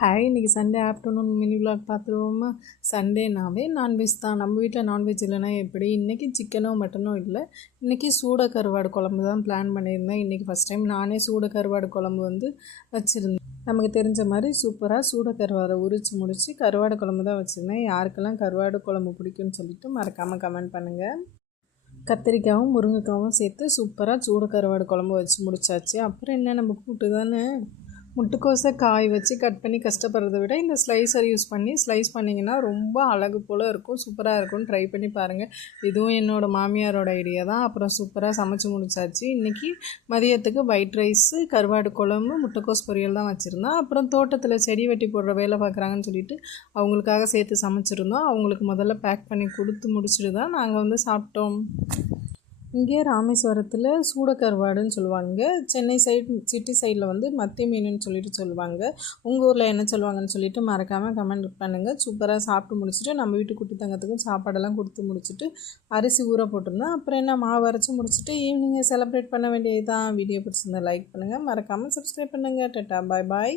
Hi, இன்றைக்கி Sunday afternoon mini vlog பார்த்துருவோமா? சண்டேனாவே நான்வெஜ் தான். நம்ம வீட்டில் நான்வெஜ் இல்லைனா எப்படி? இன்றைக்கி சிக்கனோ மட்டனோ இல்லை. இன்றைக்கி சூட கருவாடு குழம்பு தான் பிளான் பண்ணியிருந்தேன். இன்றைக்கி ஃபஸ்ட் டைம் நானே சூட கருவாடு குழம்பு வச்சுருந்தேன். நமக்கு தெரிஞ்ச மாதிரி சூப்பராக சூட கருவாடை உரித்து முடித்து கருவாடு குழம்பு தான் வச்சுருந்தேன். யாருக்கெல்லாம் கருவாடு குழம்பு பிடிக்கும்னு சொல்லிவிட்டு மறக்காமல் கமெண்ட் பண்ணுங்கள். கத்திரிக்காயும் முருங்கைக்காவும் சேர்த்து சூப்பராக சூட கருவாடு குழம்பு வச்சு முடிச்சாச்சு. அப்புறம் என்ன, நம்ம கூட்டு தானே. முட்டைக்கோஸை காய் வச்சு கட் பண்ணி கஷ்டப்படுறத விட இந்த ஸ்லைஸர் யூஸ் பண்ணி ஸ்லைஸ் பண்ணிங்கன்னா ரொம்ப அழகு போல் இருக்கும். சூப்பராக இருக்கும். ட்ரை பண்ணி பாருங்கள். இதுவும் என்னோடய மாமியாரோட ஐடியா தான். அப்புறம் சூப்பராக சமைச்சு முடிச்சாச்சு. இன்றைக்கி மதியத்துக்கு ஒயிட் ரைஸு, கருவாடு குழம்பு, முட்டைக்கோஸ் பொரியல் தான் வச்சுருந்தோம். அப்புறம் தோட்டத்தில் செடி வெட்டி போடுற வேலை பார்க்குறாங்கன்னு சொல்லிட்டு அவங்களுக்காக சேர்த்து சமைச்சிருந்தோம். அவங்களுக்கு முதல்ல பேக் பண்ணி கொடுத்து முடிச்சுட்டு தான் நாங்கள் சாப்பிட்டோம். இங்கே ராமேஸ்வரத்தில் சூட கருவாடுன்னு சொல்லுவாங்க. சென்னை சிட்டி சைடில் மத்தி மீனுன்னு சொல்லிட்டு சொல்லுவாங்க. உங்கள் ஊரில் என்ன சொல்லுவாங்கன்னு சொல்லிட்டு மறக்காமல் கமெண்ட் பண்ணுங்கள். சூப்பராக சாப்பிட்டு முடிச்சுட்டு நம்ம வீட்டு குட்டி தங்கத்துக்கும் சாப்பாடெல்லாம் கொடுத்து முடிச்சுட்டு அரிசி ஊற போட்டிருந்தோம். அப்புறம் என்ன, மாவு அரைச்சி முடிச்சுட்டு ஈவினிங்கை செலிப்ரேட் பண்ண வேண்டியது தான். வீடியோ பிடிச்சிருந்தா லைக் பண்ணுங்கள், மறக்காமல் சப்ஸ்கிரைப் பண்ணுங்கள். டாட்டா, பாய் பாய்.